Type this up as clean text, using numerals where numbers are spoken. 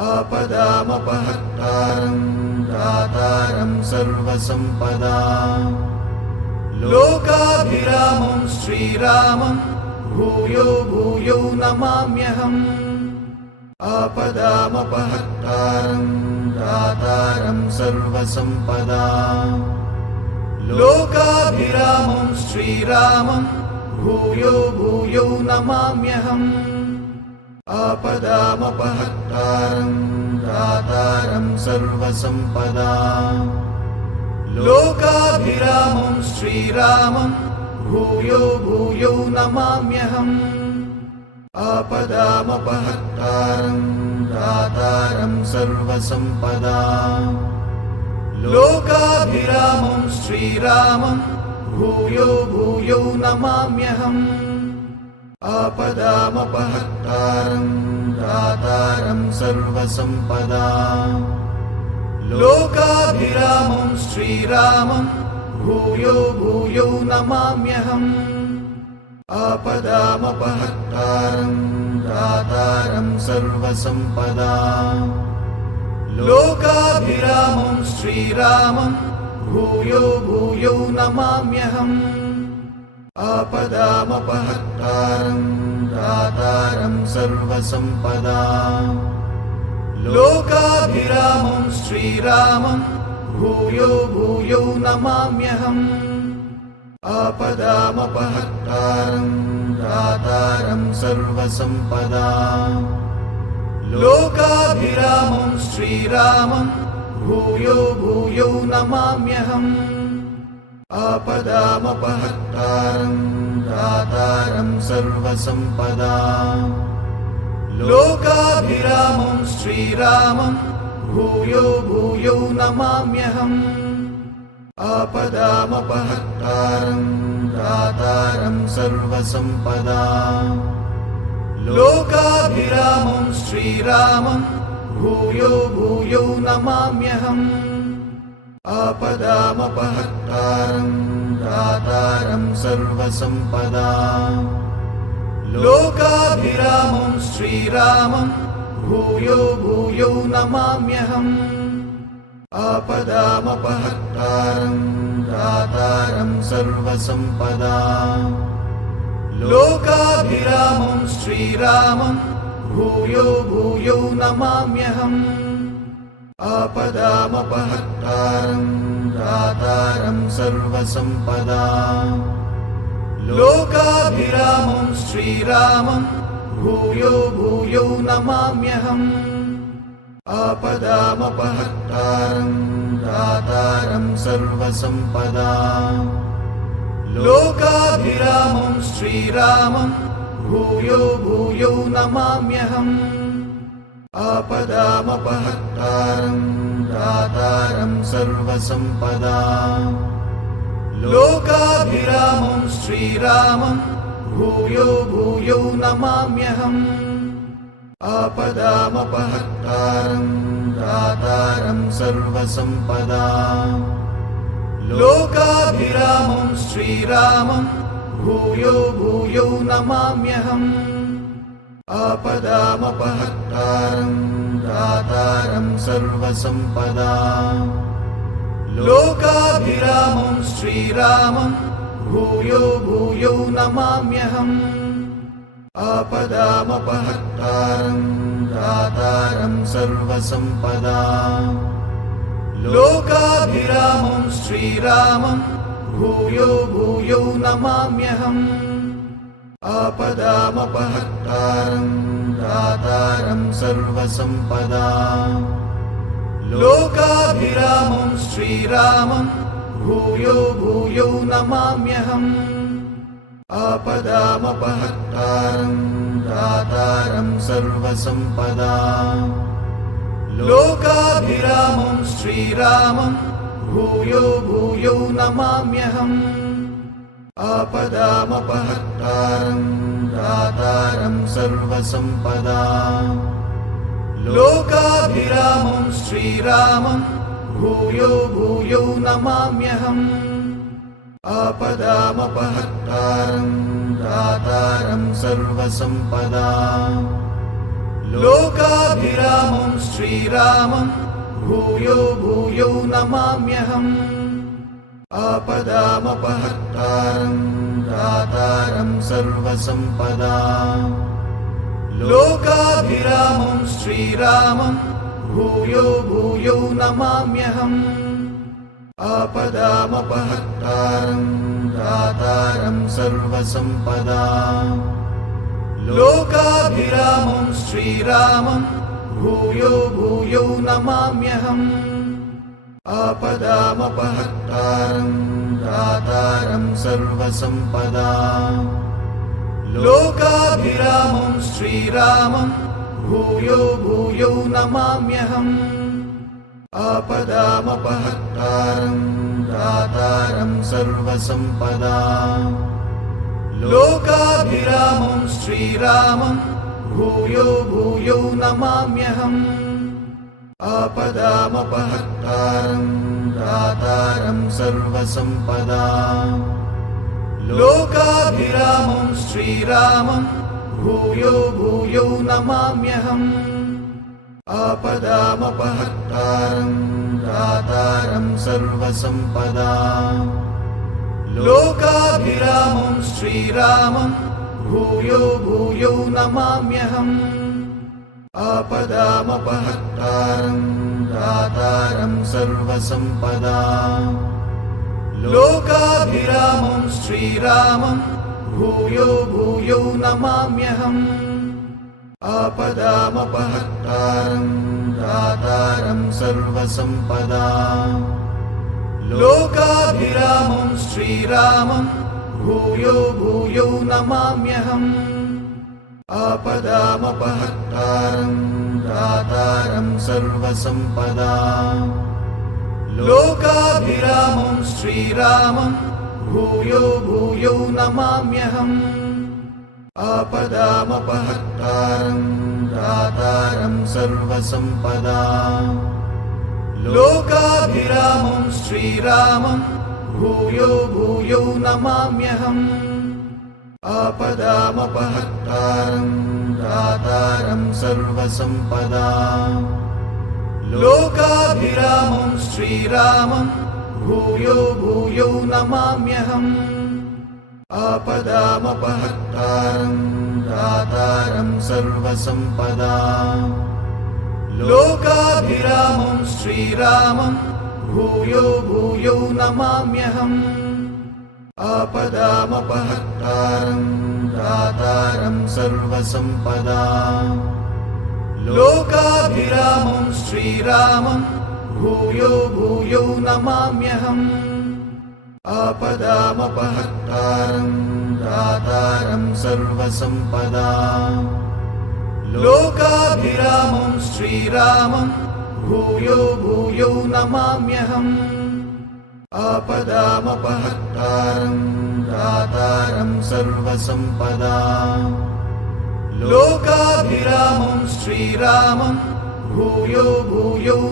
आपदामपहर्तारं दातारं सर्वसम्पदां लोकाभिरामं श्रीरामं भूयो भूयो नमाम्यहम् आपदामपहर्तारं दातारं सर्वसम्पदां लोकाभिरामं श्रीरामं भूयो भूयो नमाम्यहम् आपदामपहर्तारं दातारं सर्वसम्पदां लोकाभिरामं श्रीरामं भूयो भूयो नमाम्यहम् आपदामपहर्तारं दातारं सर्वसम्पदां लोकाभिरामं श्रीरामं भूयो भूयो नमाम्यहम् आपदामपहर्तारं दातारं सर्वसम्पदां लोकाभिरामं श्रीरामं भूयो भूयो नमाम्यहम् आपदामपहर्तारं दातारं सर्वसम्पदां लोकाभिरामं श्रीरामं भूयो भूयो नमाम्यहम् आपदामपहर्तारं दातारं सर्वसम्पदां लोकाभिरामं श्रीरामं भूयो भूयो नमाम्यहम् आपदामपहर्तारं दातारं सर्वसम्पदां लोकाभिरामं श्रीरामं भूयो भूयो नमाम्यहम् आपदामपहर्तारं दातारं सर्वसम्पदां लोकाभिरामं श्रीरामं भूयो भूयो नमाम्यहम् आपदामपहर्तारं दातारं सर्वसम्पदां लोकाभिरामं श्रीरामं भूयो भूयो नमाम्यहम् आपदामपहर्तारं दातारं सर्वसम्पदां लोकाभिरामं श्रीरामं भूयो भूयो नमाम्यहम् आपदामपहर्तारं दातारं सर्वसम्पदां लोकाभिरामं श्रीरामं भूयो भूयो नमाम्यहम् आपदामपहर्तारं दातारं सर्वसम्पदां लोकाभिरामं श्रीरामं भूयो भूयो नमाम्यहम् आपदामपहर्तारं दातारं सर्वसम्पदां लोकाभिरामं श्रीरामं भूयो भूयो नमाम्यहम् आपदामपहर्तारं दातारं सर्वसम्पदां लोकाभिरामं श्रीरामं भूयो भूयो नमाम्यहम् आपदामपहर्तारं दातारं सर्वसम्पदां लोकाभिरामं श्रीरामं भूयो भूयो नमाम्यहम् आपदामपहर्तारं दातारं सर्वसम्पदां लोकाभिरामं श्रीरामं भूयो भूयो नमाम्यहम् आपदामपहर्तारं दातारं सर्वसम्पदां लोकाभिरामं श्रीरामं भूयो भूयो नमाम्यहम् आपदामपहर्तारं दातारं सर्वसम्पदां लोकाभिरामं श्रीरामं भूयो भूयो नमाम्यहम् आपदामपहर्तारं दातारं सर्वसम्पदां लोकाभिरामं श्रीरामं भूयो भूयो नमाम्यहम् आपदामपहर्तारं दातारं सर्वसम्पदां लोकाभिरामं श्रीरामं भूयो भूयो नमाम्यहम् आपदामपहर्तारं दातारं सर्वसम्पदां लोकाभिरामं श्रीरामं भूयो भूयो नमाम्यहम् आपदामपहर्तारं दातारं सर्वसम्पदां लोकाभिरामं श्रीरामं भूयो भूयो नमाम्यहम् आपदामपहर्तारं दातारं सर्वसम्पदां लोकाभिरामं श्रीरामं भूयो भूयो नमाम्यहम् आपदामपहर्तारं दातारं सर्वसम्पदां लोकाभिरामं श्रीरामं भूयो भूयो नमाम्यहम् आपदामपहर्तारं दातारं सर्वसम्पदां लोकाभिरामं श्रीरामं भूयो भूयो नमाम्यहम् आपदामपहर्तारं दातारं सर्वसम्पदां लोकाभिरामं श्रीरामं भूयो भूयो नमाम्यहम् आपदामपहर्तारं दातारं सर्वसम्पदां लोकाभिरामं श्रीरामं भूयो भूयो नमाम्यहम् आपदामपहर्तारं दातारं सर्वसम्पदां लोकाभिरामं श्रीरामं भूयो भूयो नमाम्यहम् आपदामपहर्तारं दातारं सर्वसम्पदां लोकाभिरामं श्रीरामं भूयो भूयो नमाम्यहम् आपदामपहर्तारं दातारं सर्वसम्पदां लोकाभिरामं श्रीरामं भूयो भूयो नमाम्यहम् आपदामपहर्तारं दातारं सर्वसम्पदां लोकाभिरामं श्रीरामं भूयो भूयो नमाम्यहम् आपदामपहर्तारं दातारं सर्वसम्पदां लोकाभिरामं श्रीरामं भूयो भूयो नमाम्यहम् आपदामपहर्तारं दातारं सर्वसम्पदां लोकाभिरामं श्रीरामं भूयो भूयो नमाम्यहम् आपदामपहर्तारं दातारं सर्वसम्पदां लोकाभिरामं श्रीरामं भूयो भूयो नमाम्यहम् आपदामपहर्तारं दातारं सर्वसम्पदां लोकाभिरामं श्रीरामं भूयो भूयो नमाम्यहम् आपदामपहर्तारं दातारं सर्वसम्पदां लोकाभिरामं श्रीरामं भूयो भूयो